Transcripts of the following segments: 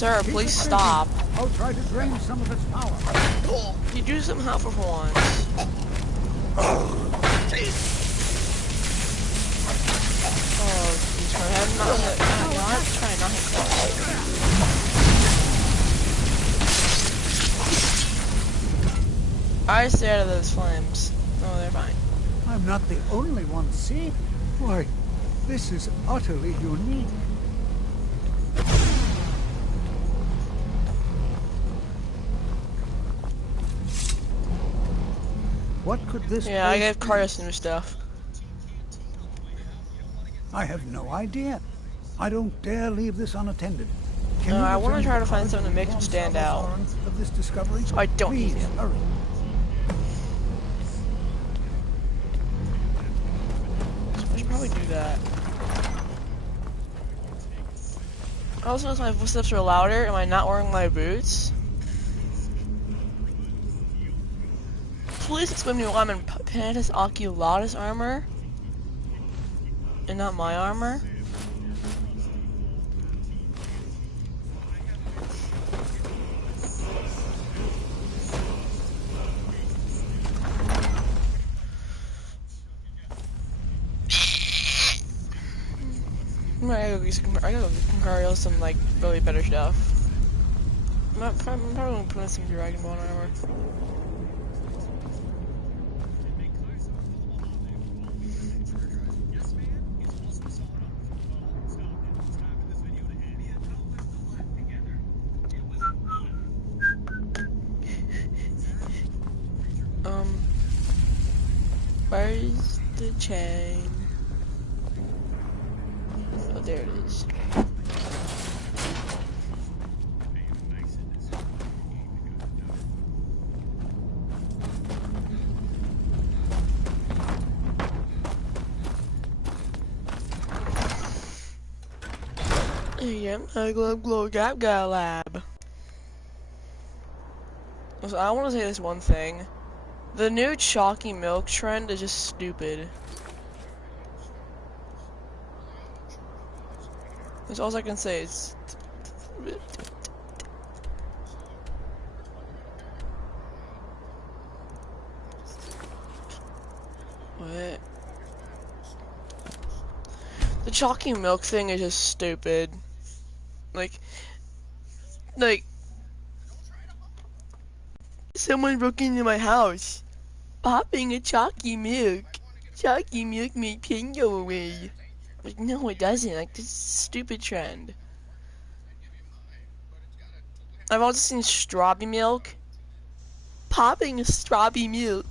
Sir, please stop. I'll try to drain some of its power. You do something helpful for once. Oh, he's trying to have not trying not hit close. I stay out of those flames. Oh, they're fine. I'm not the only one seeing. Why, this is utterly unique. What could this Yeah, I place gave Carlos new stuff. I have no idea. I don't dare leave this unattended. Can No, you I want to return try to the find college something to make him inform stand out. Salvatore of this discovery? So I don't Please, need him. hurry. So I should probably do that. I also notice my footsteps are louder. Am I not wearing my boots? Please explain to me why I'm in Panatus Oculatus armor and not my armor. I gotta go compare some like really better stuff. I'm probably gonna put in some Dragon Ball armor. Where's the chain? Oh, there it is. Yeah, I glow gap guy lab. So I want to say this one thing. The new chalky milk trend is just stupid. That's all I can say. It's what? The chalky milk thing is just stupid. Like someone broke into my house, popping a chalky milk. Chalky milk made pain go away. Like, no, it doesn't. Like, this is a stupid trend. I've also seen strawberry milk. Popping a strawberry milk.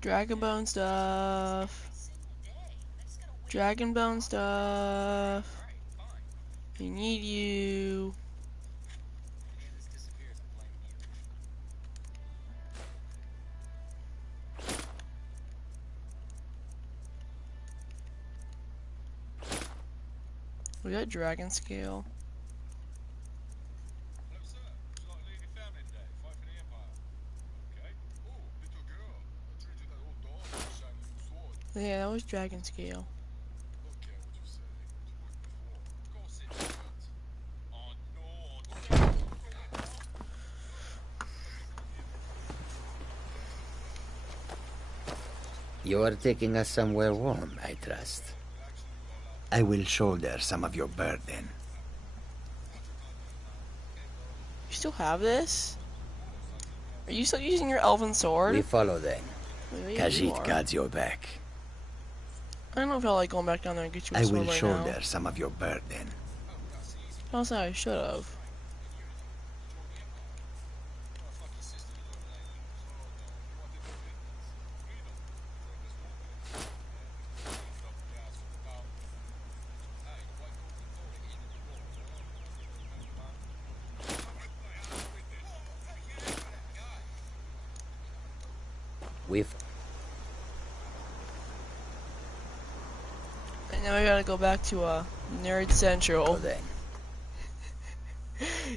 Dragon Bone stuff. Dragon Bone stuff. I need you. We got dragon scale. Yeah, that was dragon scale. You are taking us somewhere warm, I trust. I will shoulder some of your burden. You still have this? Are you still using your elven sword? We follow then. Maybe you Khajiit are. guards your back. I don't know if I like going back down there and get you a I sword will right shoulder now. some of your burden. I'll say I should have. With And now we gotta go back to Nerd Central. then.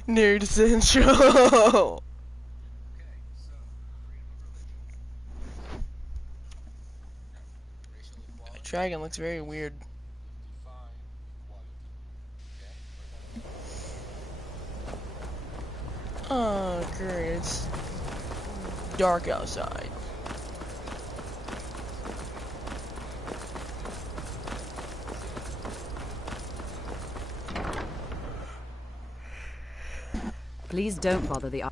Nerd Central. That dragon looks very weird. Oh, great. It's dark outside. Please don't bother the...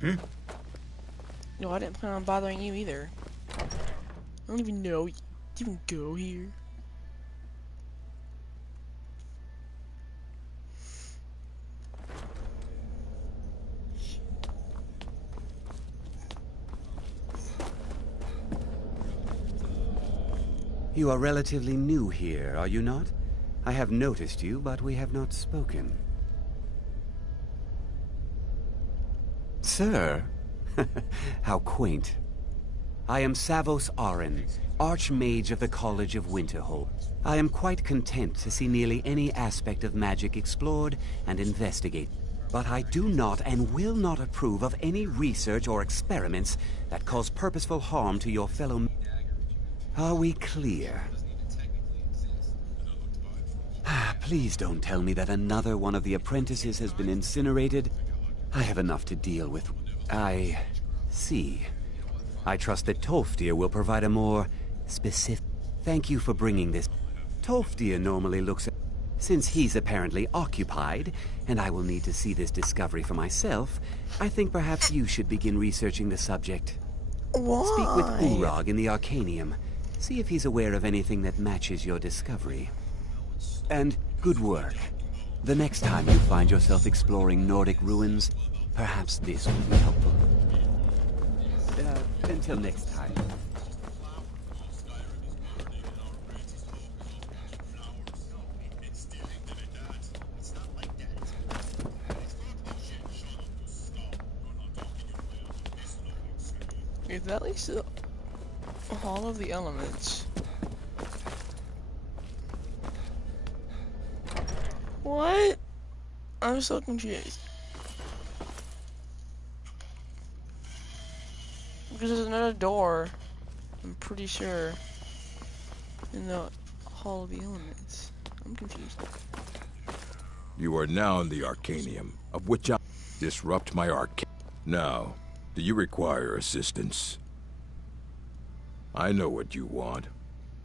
No, I didn't plan on bothering you either. I don't even know you even go here. You are relatively new here, are you not? I have noticed you, but we have not spoken. Sir? How quaint. I am Savos Arin, Archmage of the College of Winterhold. I am quite content to see nearly any aspect of magic explored and investigated. But I do not and will not approve of any research or experiments that cause purposeful harm to your fellow... Are we clear? Please don't tell me that another one of the apprentices has been incinerated. I have enough to deal with. I see. I trust that Tolfdir will provide a more specific... Thank you for bringing this. Tolfdir normally looks at... Since he's apparently occupied, and I will need to see this discovery for myself, I think perhaps you should begin researching the subject. Why? Speak with Urag in the Arcanium. See if he's aware of anything that matches your discovery. And good work. The next time you find yourself exploring Nordic ruins, perhaps this will be helpful. Until next time. Is that at least the Hall of the Elements? What? I'm so confused. Because there's another door, I'm pretty sure, in the Hall of the Elements. I'm confused. You are now in the Arcanium, of which I disrupt my Now, do you require assistance? I know what you want.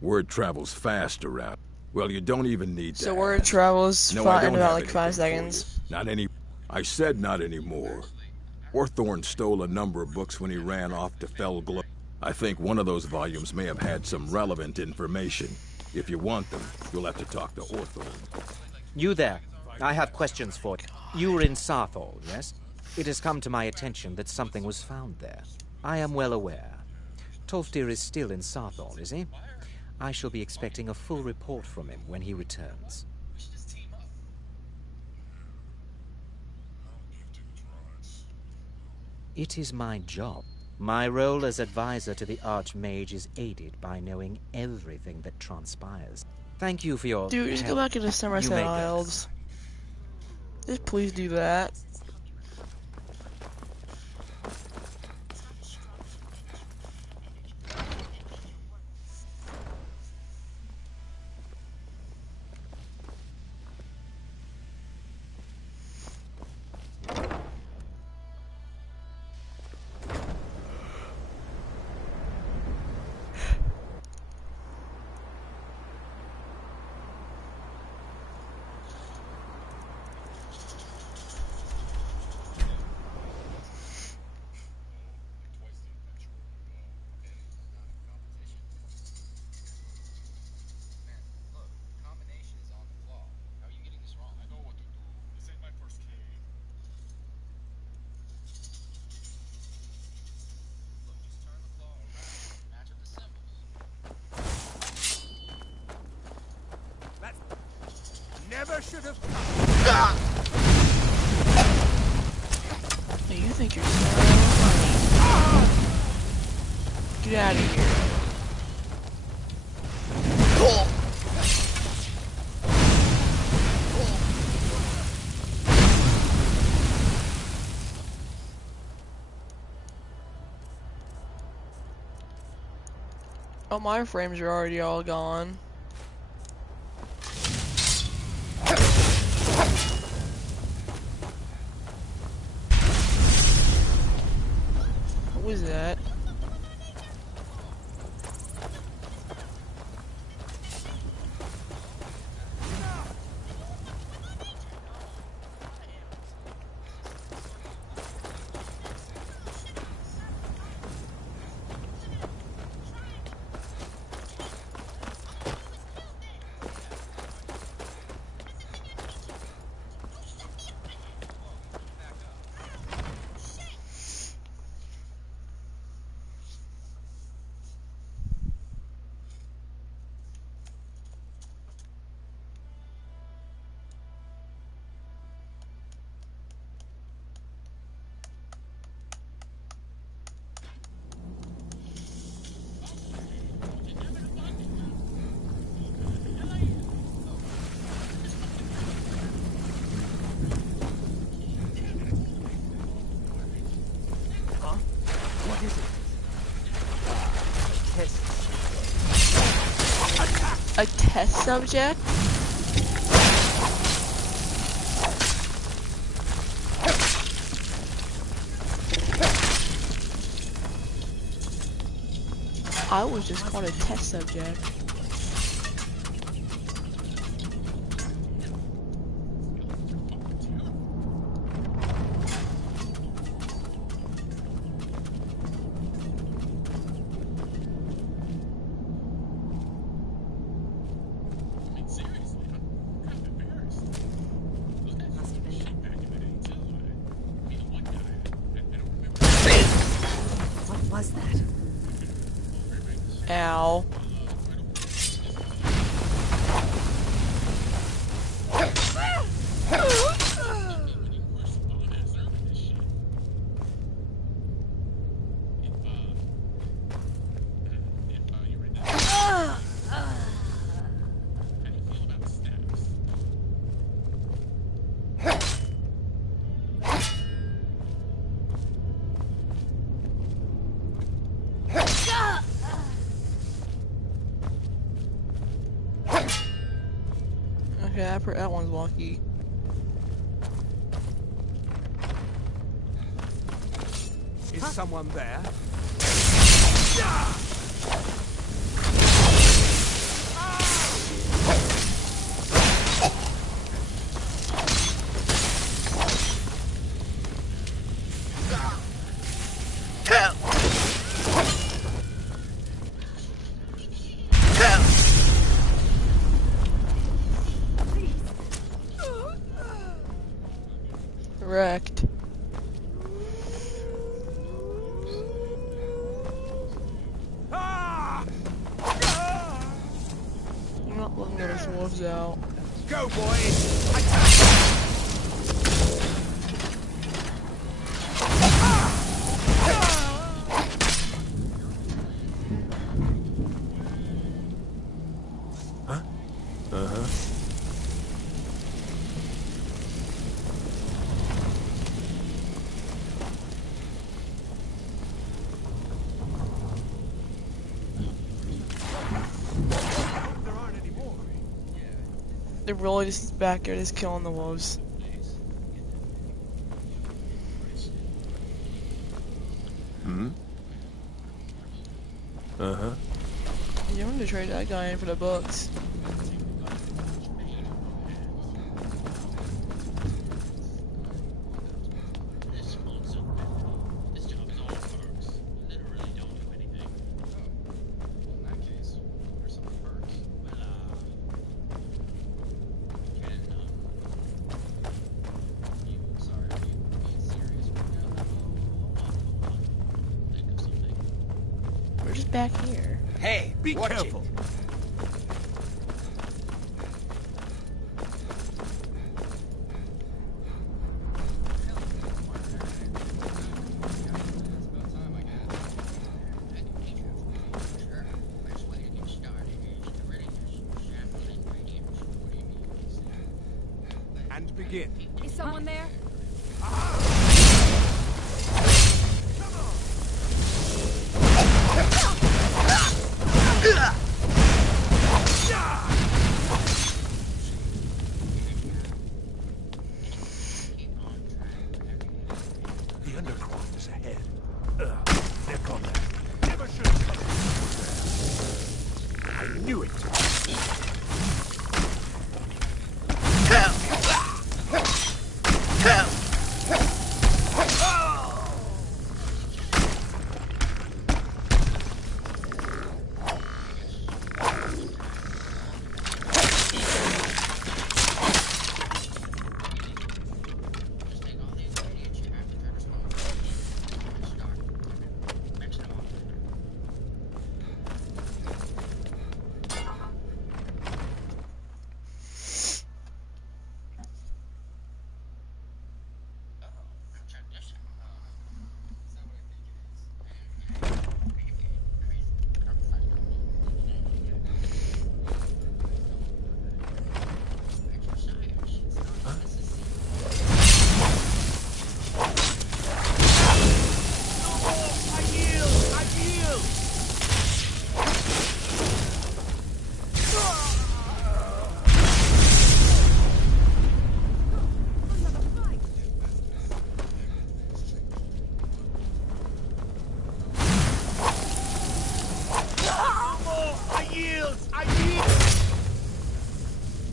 Word travels fast around. Well, you don't even need to So word ask. travels No, I in don't about have like 5 anything for seconds. you. Not any... I said not anymore. Orthorn stole a number of books when he ran off to Felglow. I think one of those volumes may have had some relevant information. If you want them, you'll have to talk to Orthorn. You there. I have questions for you. You were in Sarthol, yes? It has come to my attention that something was found there. I am well aware. Tolfdir is still in Sarthol, is he? I shall be expecting a full report from him when he returns. It is my job. My role as advisor to the Archmage is aided by knowing everything that transpires. Thank you for your Dude, just go help. back into You Somerset may go. Isles. Just please do that. Never should have Hey, you think you're so funny. Get out of here. Oh, my frames are already all gone. What was that? A test subject? I was just called a test subject. What was that? Ow. Okay, that one's lucky. Is someone there? Wrecked. I'm not letting those wolves out. Go, boys! Attack! They're really just back here just killing the wolves. You wanted to trade that guy in for the books. We're just back here. Hey, be careful! begin. Is someone there? The underground is ahead. They're gone there. Never should have come. I knew it.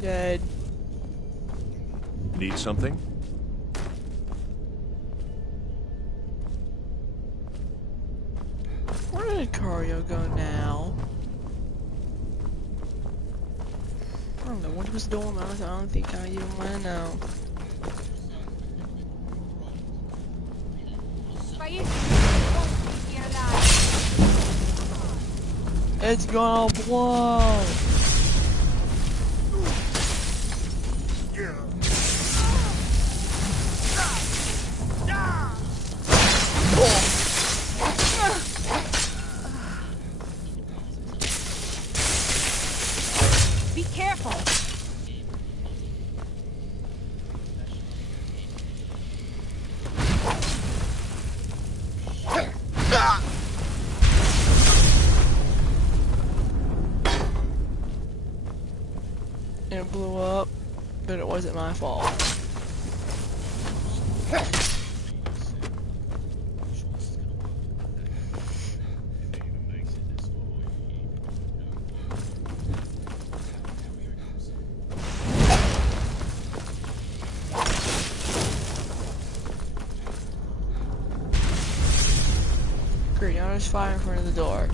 Dead. Need something? Where did Cario go now? I don't know what he was doing. I don't think I even want to know. It's gonna blow! Be careful. It blew up, but it wasn't my fault. Great, now there's fire in front of the door.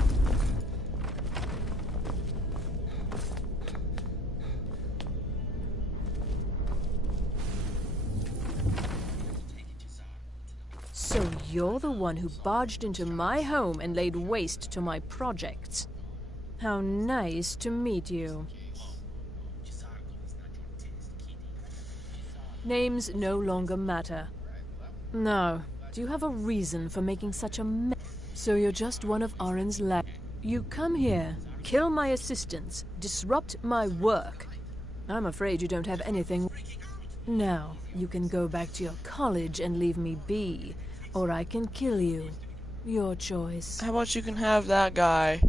So you're the one who barged into my home and laid waste to my projects. How nice to meet you. Names no longer matter. Now, do you have a reason for making such a mess? So you're just one of Arin's lab. You come here, kill my assistants, disrupt my work. I'm afraid you don't have anything. Now, you can go back to your college and leave me be, or I can kill you. Your choice. How about you can have that guy?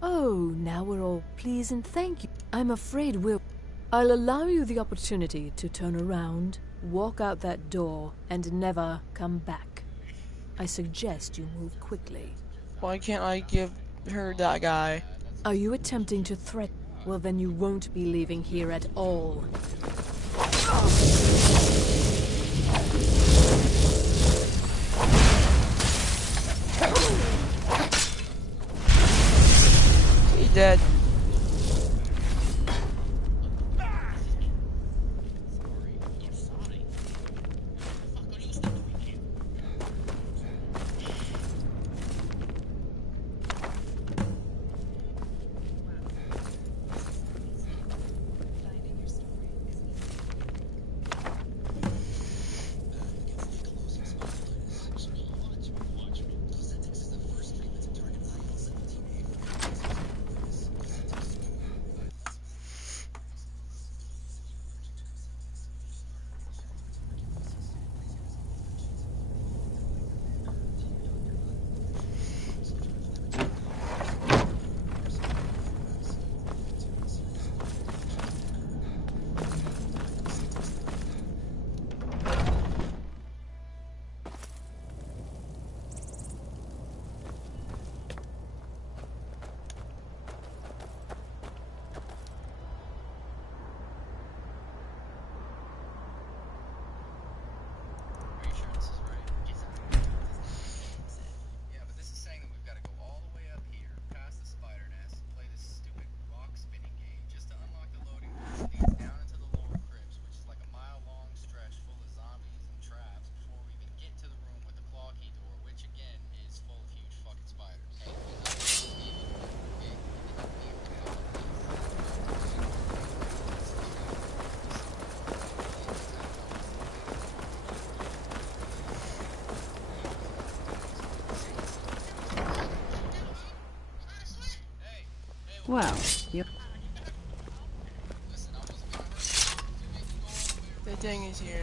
Oh, now we're all please and thank you. I'm afraid I'll allow you the opportunity to turn around, walk out that door, and never come back. I suggest you move quickly. Why can't I give her that guy? Are you attempting to threaten? Well, then you won't be leaving here at all. He's dead. Well, you... The thing is here.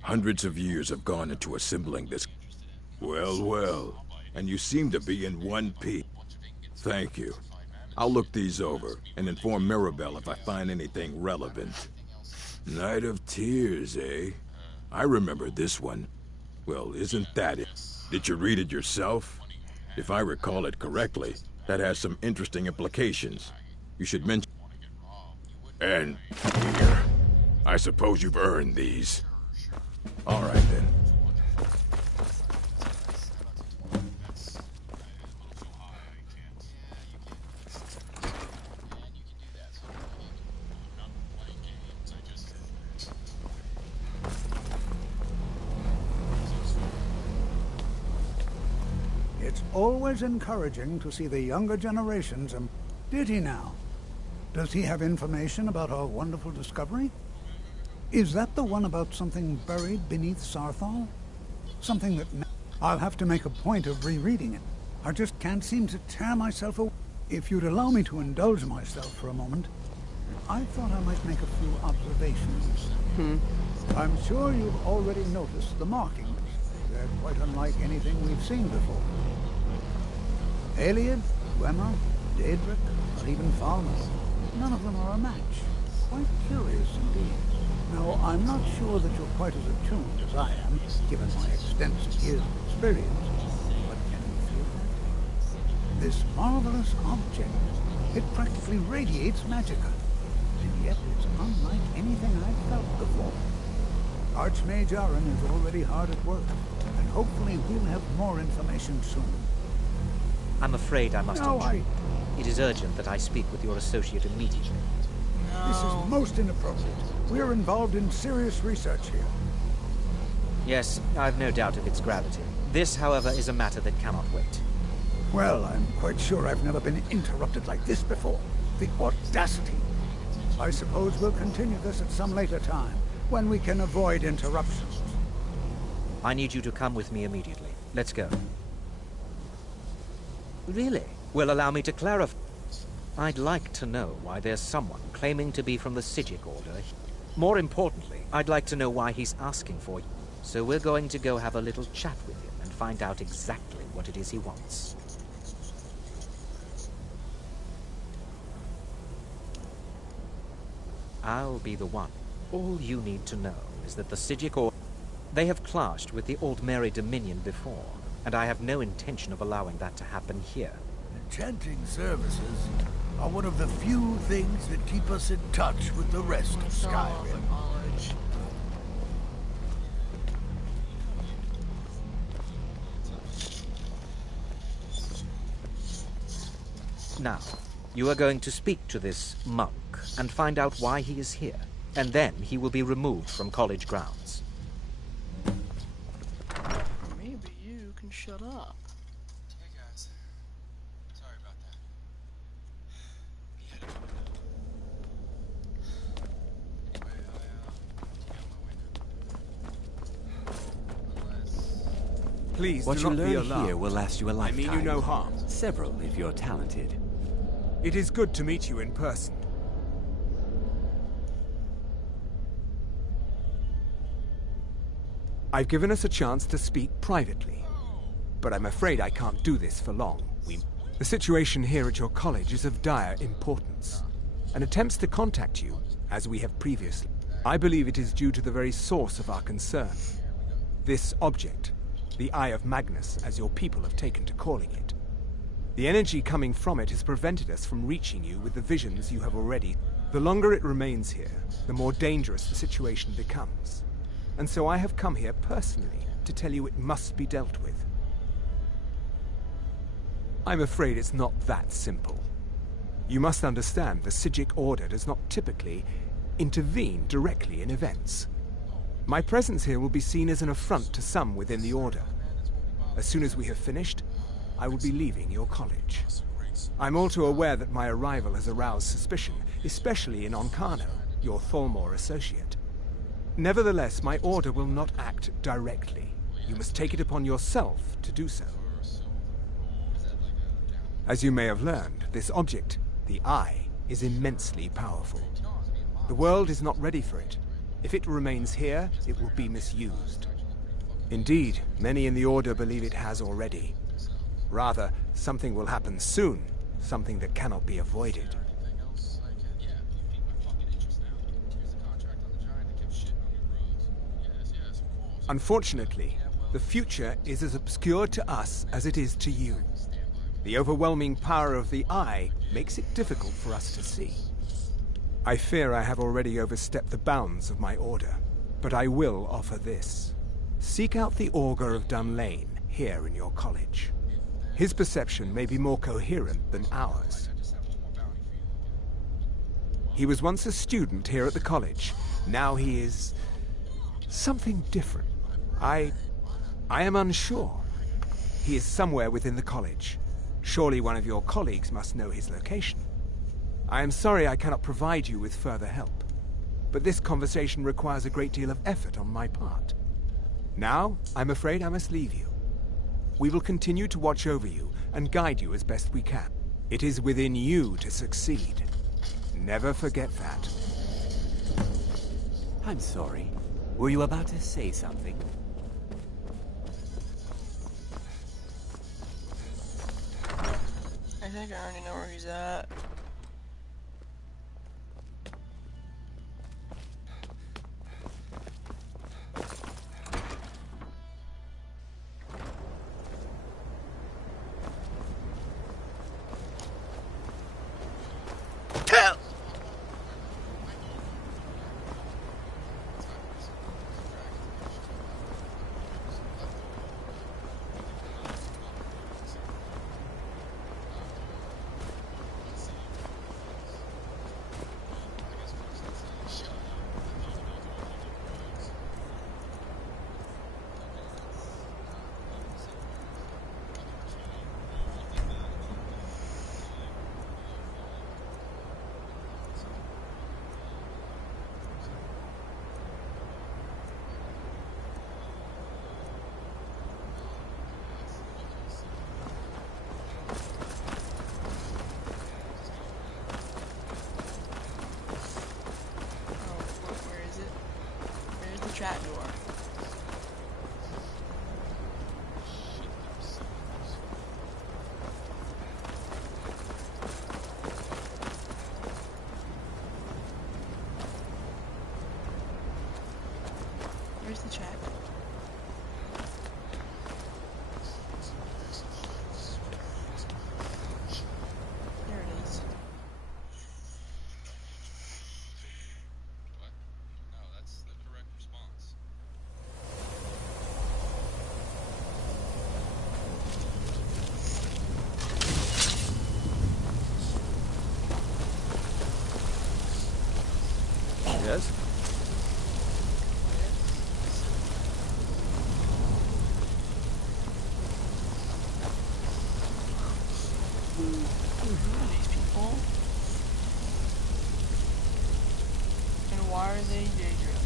Hundreds of years have gone into assembling this. Well, well. And you seem to be in one piece. Thank you. I'll look these over and inform Mirabelle if I find anything relevant. Night of Tears, eh? I remember this one. Well, isn't that it? Did you read it yourself? If I recall it correctly, that has some interesting implications. You should mention... And here. I suppose you've earned these. All right, then. It's always encouraging to see the younger generations. Did he now? Does he have information about our wonderful discovery? Is that the one about something buried beneath Sarthal? Something that... I'll have to make a point of rereading it. I just can't seem to tear myself away. If you'd allow me to indulge myself for a moment, I thought I might make a few observations. I'm sure you've already noticed the markings. They're quite unlike anything we've seen before. Aliad, Dwemer, Daedric, or even Falmouth. None of them are a match. Quite curious indeed. Now, I'm not sure that you're quite as attuned as I am, given my extensive years of experience, but can you feel that? This marvelous object, it practically radiates magicka, and yet it's unlike anything I've felt before. Archmage Aaron is already hard at work, and hopefully we'll have more information soon. I'm afraid I must No, intrude. It is urgent that I speak with your associate immediately. This is most inappropriate. We're involved in serious research here. Yes, I've no doubt of its gravity. This, however, is a matter that cannot wait. Well, I'm quite sure I've never been interrupted like this before. The audacity. I suppose we'll continue this at some later time, when we can avoid interruptions. I need you to come with me immediately. Let's go. Really? Well, allow me to clarify. I'd like to know why there's someone claiming to be from the Sijic Order. More importantly, I'd like to know why he's asking for you. So we're going to go have a little chat with him and find out exactly what it is he wants. I'll be the one. All you need to know is that the Sijic Order... They have clashed with the Aldmeri Dominion before, and I have no intention of allowing that to happen here. Enchanting services are one of the few things that keep us in touch with the rest of Skyrim. Now, you are going to speak to this monk and find out why he is here, and then he will be removed from college grounds. Maybe you can shut up. Hey guys. Sorry about that. Anyway, I got my way. Please What do you not be learn alarmed. here will last you a lifetime. I mean you no harm. Several, if you're talented. It is good to meet you in person. I've given us a chance to speak privately, but I'm afraid I can't do this for long. The situation here at your college is of dire importance, and attempts to contact you, as we have previously, I believe it is due to the very source of our concern. This object, the Eye of Magnus, as your people have taken to calling it. The energy coming from it has prevented us from reaching you with the visions you have already. The longer it remains here, the more dangerous the situation becomes. And so I have come here personally to tell you it must be dealt with. I'm afraid it's not that simple. You must understand the Sijic Order does not typically intervene directly in events. My presence here will be seen as an affront to some within the Order. As soon as we have finished, I will be leaving your college. I'm all too aware that my arrival has aroused suspicion, especially in Onkano, your Thormore associate. Nevertheless, my order will not act directly. You must take it upon yourself to do so. As you may have learned, this object, the Eye, is immensely powerful. The world is not ready for it. If it remains here, it will be misused. Indeed, many in the Order believe it has already. Rather, something will happen soon, something that cannot be avoided. Unfortunately, the future is as obscure to us as it is to you. The overwhelming power of the Eye makes it difficult for us to see. I fear I have already overstepped the bounds of my order, but I will offer this. Seek out the Augur of Dunlane here in your college. His perception may be more coherent than ours. He was once a student here at the college. Now he is something different. I am unsure. He is somewhere within the college. Surely one of your colleagues must know his location. I am sorry I cannot provide you with further help, but this conversation requires a great deal of effort on my part. Now, I'm afraid I must leave you. We will continue to watch over you and guide you as best we can. It is within you to succeed. Never forget that. I'm sorry. Were you about to say something? I think I already know where he's at. Trap door. Where's the trap? There it is. Yes? These people. And why are they dangerous?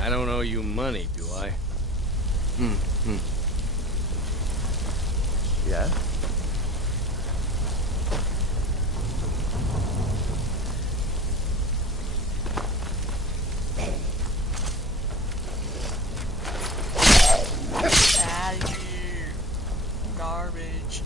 I don't owe you money, do I? Yeah? Out of here. Garbage.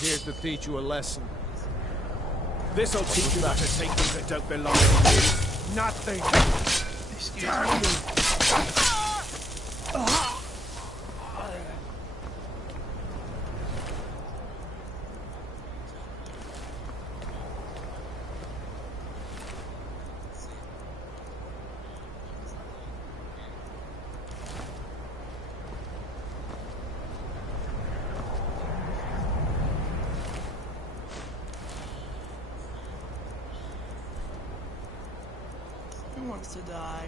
here to teach you a lesson. This'll teach you how to take things that don't belong to you. Nothing. Excuse me. Who wants to die?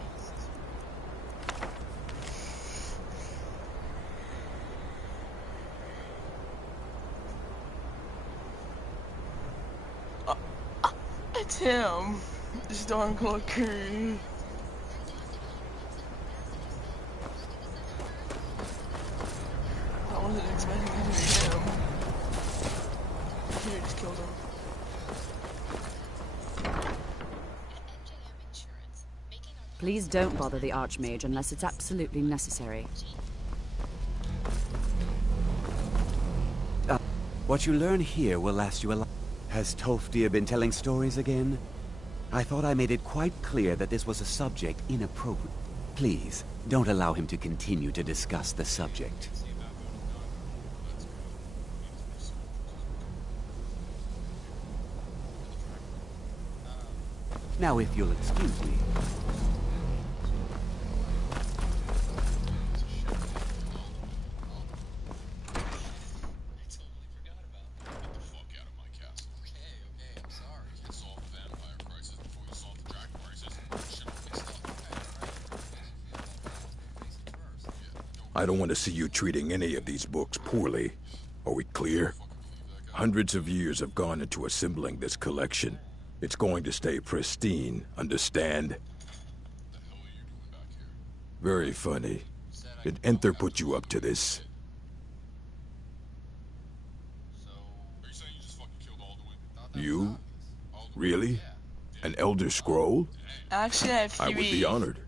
It's him. Stormcloaker. I wasn't expecting it to be him. Here, just killed him. Please don't bother the Archmage unless it's absolutely necessary. What you learn here will last you a life. Has Tolfdir been telling stories again? I thought I made it quite clear that this was a subject inappropriate. Please, don't allow him to continue to discuss the subject. Now, if you'll excuse me. I don't want to see you treating any of these books poorly. Are we clear? Hundreds of years have gone into assembling this collection. It's going to stay pristine, understand? Very funny. Did Enther put you up to this? You? Really? An Elder Scroll? Actually, I have three. I would be honored.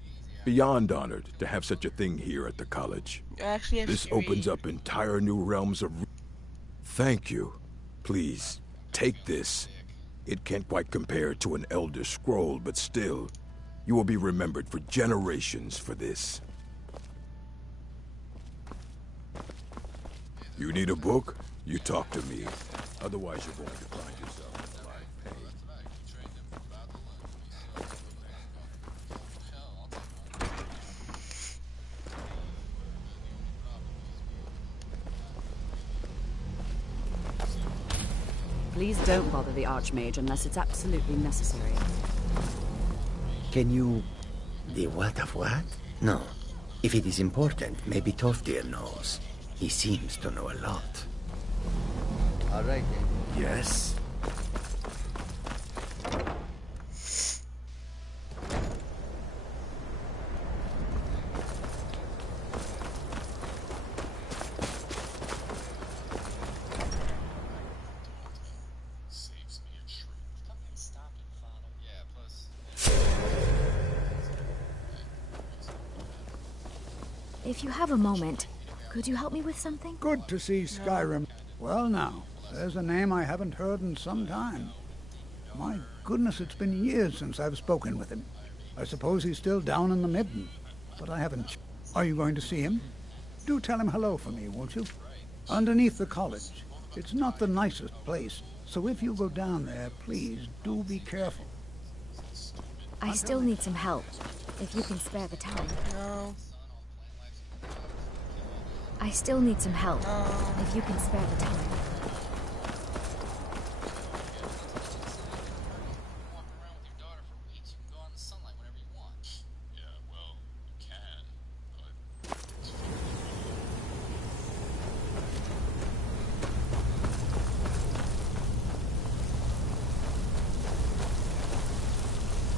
Beyond honored to have such a thing here at the college. Actually, I have this three. Opens up entire new realms of... Thank you. Please, take this. It can't quite compare to an Elder Scroll, but still, you will be remembered for generations for this. You need a book? You talk to me. Otherwise, you're going to find yourself in life pain. Please don't bother the Archmage unless it's absolutely necessary. Can you... The what of what? No. If it is important, maybe Tolfdir knows. He seems to know a lot. All right, then. Yes? If you have a moment, could you help me with something? Good to see Skyrim. Well now, there's a name I haven't heard in some time. My goodness, it's been years since I've spoken with him. I suppose he's still down in the Midden, but I haven't. Are you going to see him? Do tell him hello for me, won't you? Underneath the college. It's not the nicest place, so if you go down there, please do be careful. I still need some help, if you can spare the time. No. I still need some help, if you can spare the time.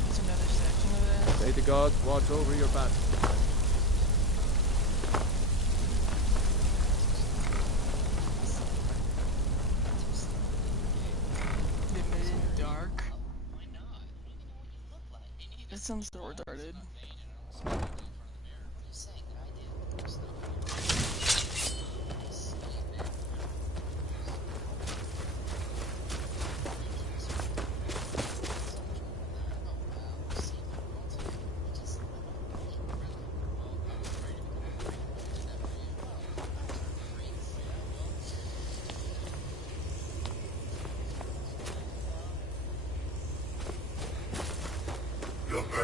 There's another section of May the gods watch over your battle. dark. That sounds so retarded.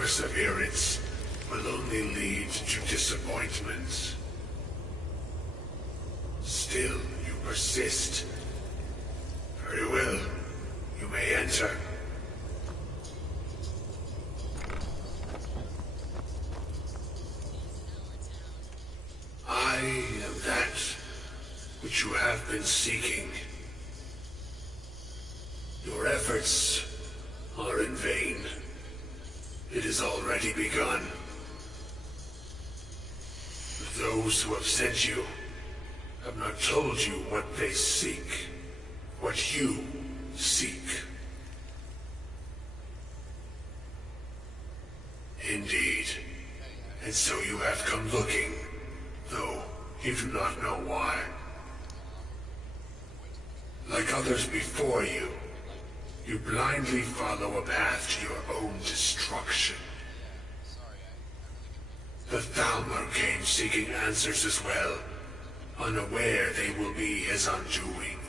perseverance will only lead to disappointments. Still, you persist. Very well. You may enter. I am that which you have been seeking. Your efforts are in vain. It has already begun. Those who have sent you have not told you what they seek, what you seek. Indeed. And so you have come looking, though you do not know why. Like others before you, you blindly follow a path to your own destruction. The Thalmor came seeking answers as well, unaware they will be his undoing.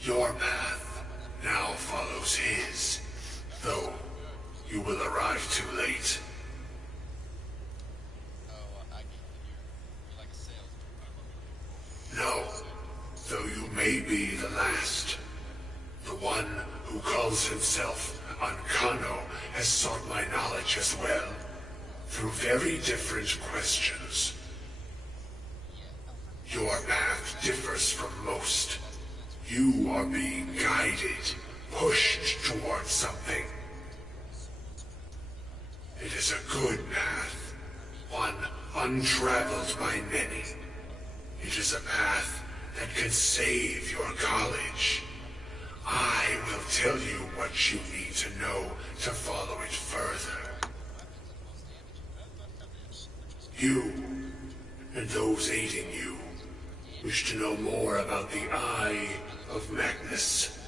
Your path now follows his, though you will arrive too late. No, though you may be the last. The one who calls himself Ancano has sought my knowledge as well, through very different questions. Your path differs from most. You are being guided, pushed towards something. It is a good path, one untraveled by many. It is a path that can save your college. I will tell you what you need to know to follow it further. You, and those aiding you, wish to know more about the Eye of Magnus.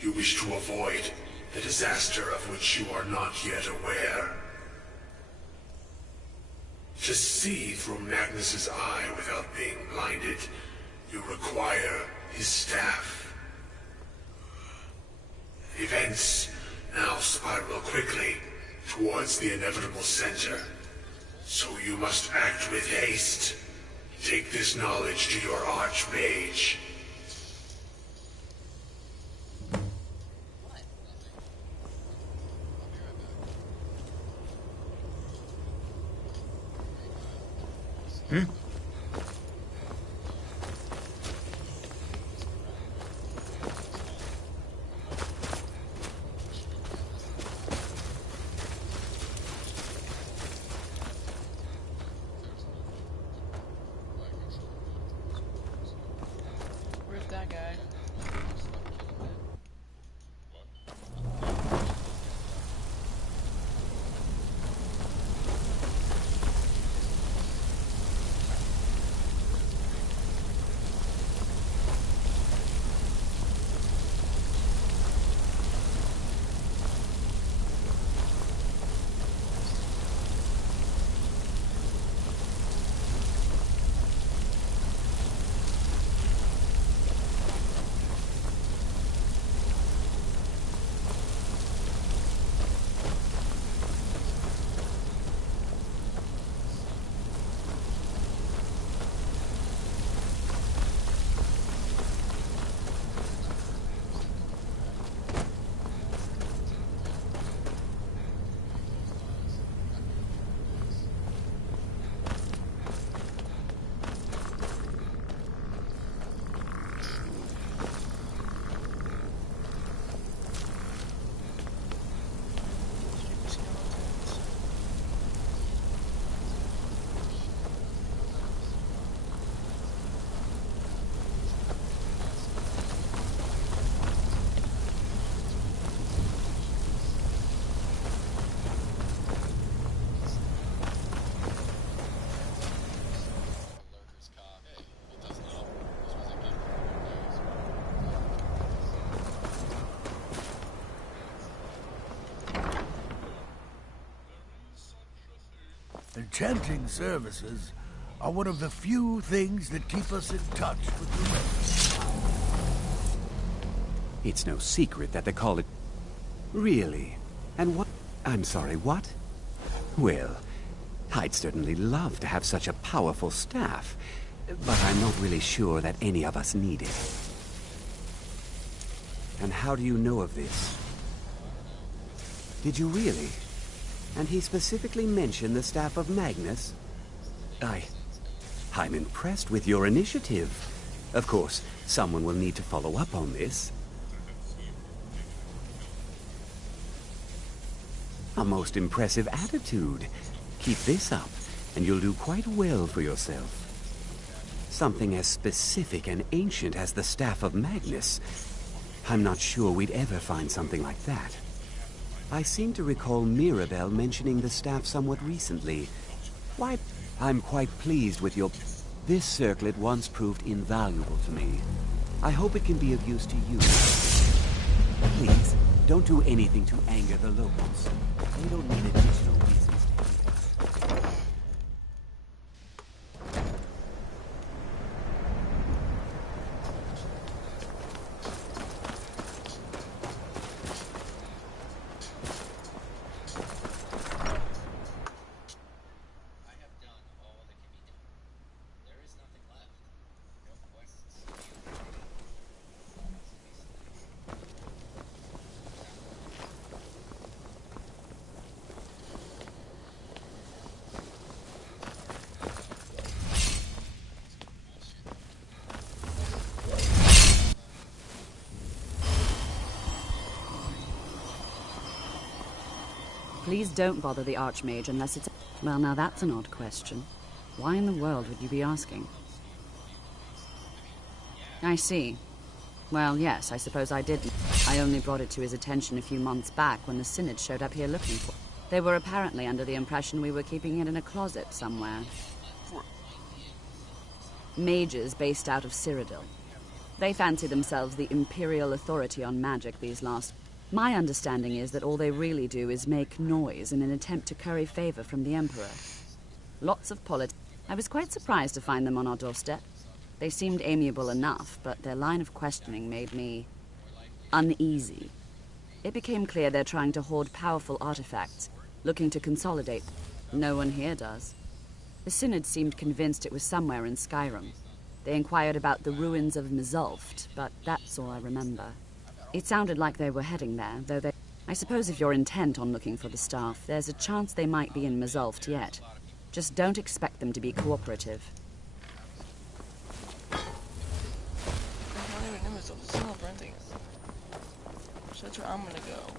You wish to avoid the disaster of which you are not yet aware. To see through Magnus's eye without being blinded, you require his staff. Events now spiral quickly towards the inevitable center. So you must act with haste. Take this knowledge to your Archmage. Where's that guy? Enchanting services are one of the few things that keep us in touch with the rest. It's no secret that the college... Really? And what... I'm sorry, what? Well, I'd certainly love to have such a powerful staff, but I'm not really sure that any of us need it. And how do you know of this? Did you really? And he specifically mentioned the staff of Magnus? I'm impressed with your initiative. Of course, someone will need to follow up on this. A most impressive attitude. Keep this up, and you'll do quite well for yourself. Something as specific and ancient as the Staff of Magnus. I'm not sure we'd ever find something like that. I seem to recall Mirabelle mentioning the staff somewhat recently. Why, I'm quite pleased with your... This circlet once proved invaluable to me. I hope it can be of use to you. Please, don't do anything to anger the locals. They don't need additional reasons to hate us. Please don't bother the Archmage unless it's... Well, now that's an odd question. Why in the world would you be asking? I see. Well, yes, I suppose I did. I only brought it to his attention a few months back when the Synod showed up here looking for it. They were apparently under the impression we were keeping it in a closet somewhere. Mages based out of Cyrodiil. They fancy themselves the imperial authority on magic these last... My understanding is that all they really do is make noise in an attempt to curry favor from the Emperor. Lots of politics. I was quite surprised to find them on our doorstep. They seemed amiable enough, but their line of questioning made me uneasy. It became clear they're trying to hoard powerful artifacts, looking to consolidate. No one here does. The Synod seemed convinced it was somewhere in Skyrim. They inquired about the ruins of Mizulft, but that's all I remember. It sounded like they were heading there, though they... I suppose if you're intent on looking for the staff, there's a chance they might be in Mizulft yet. Just don't expect them to be cooperative. So that's where I'm gonna go.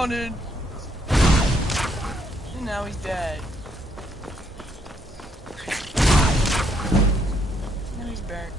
running. And now he's dead. Now he's burnt.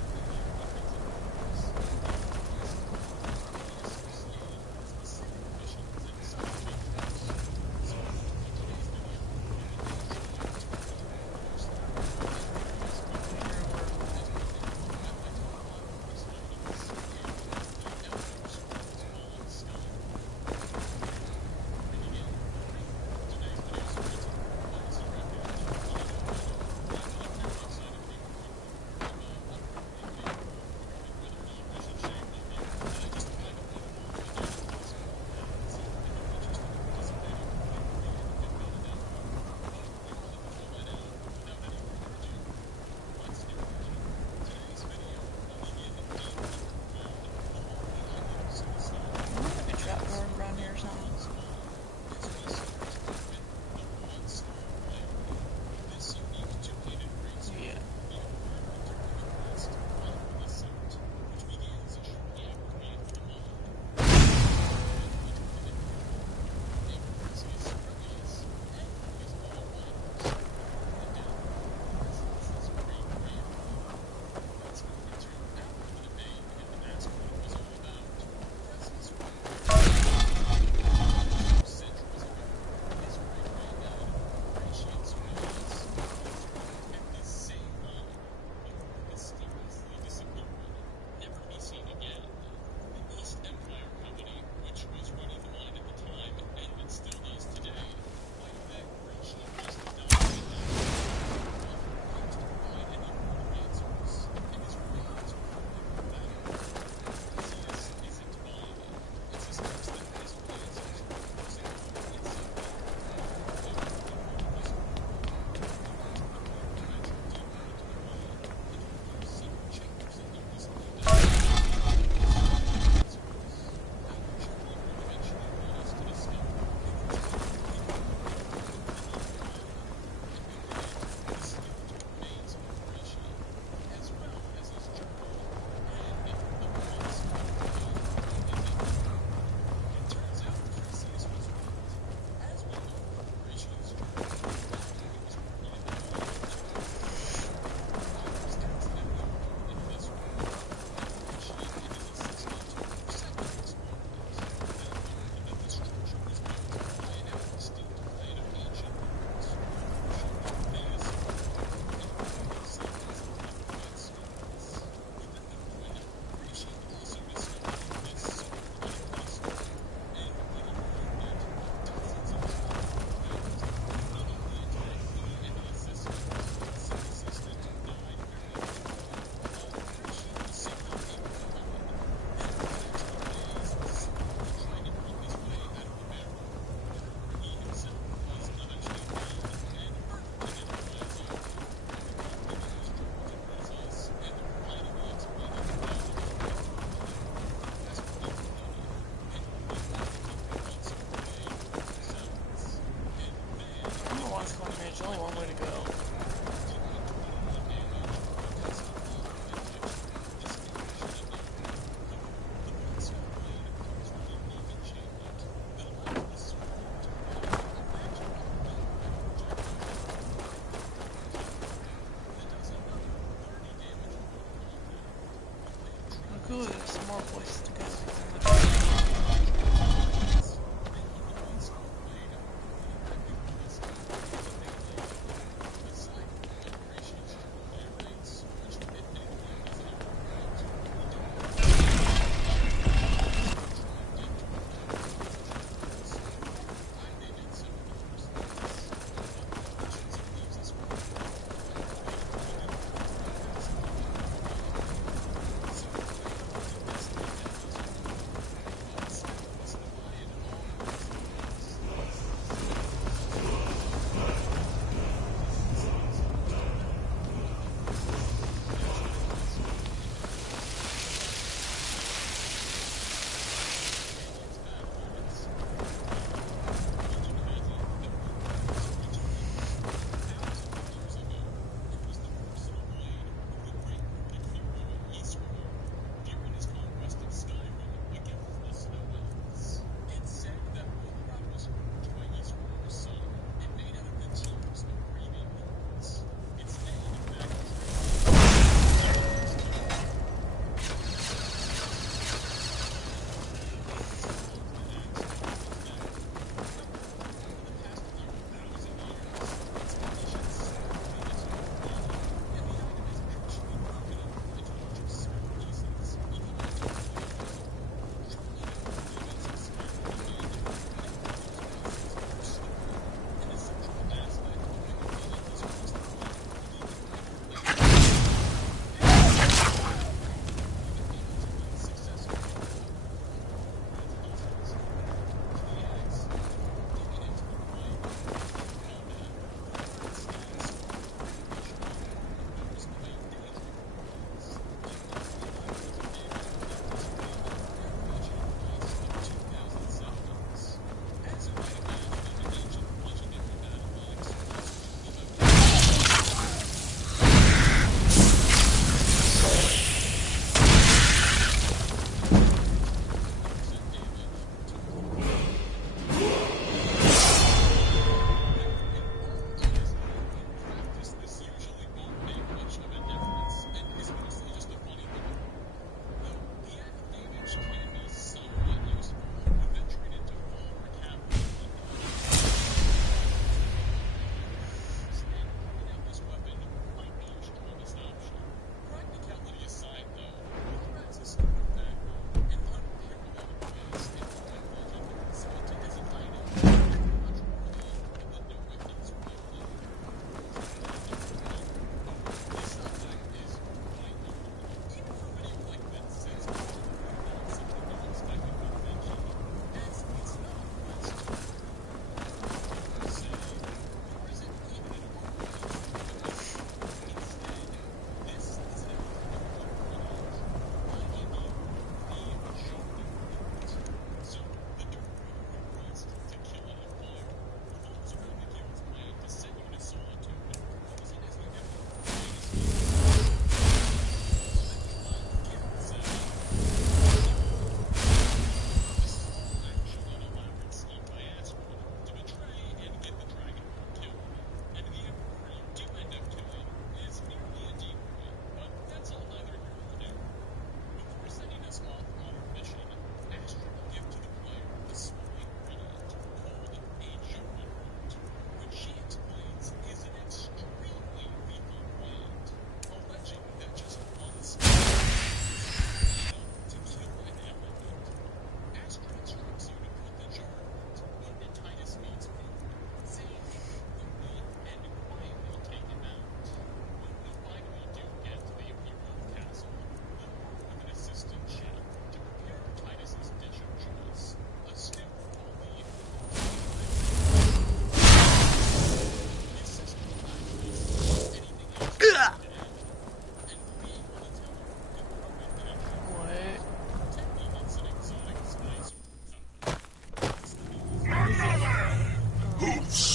Cool, there's some more places to go.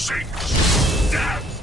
seeks death!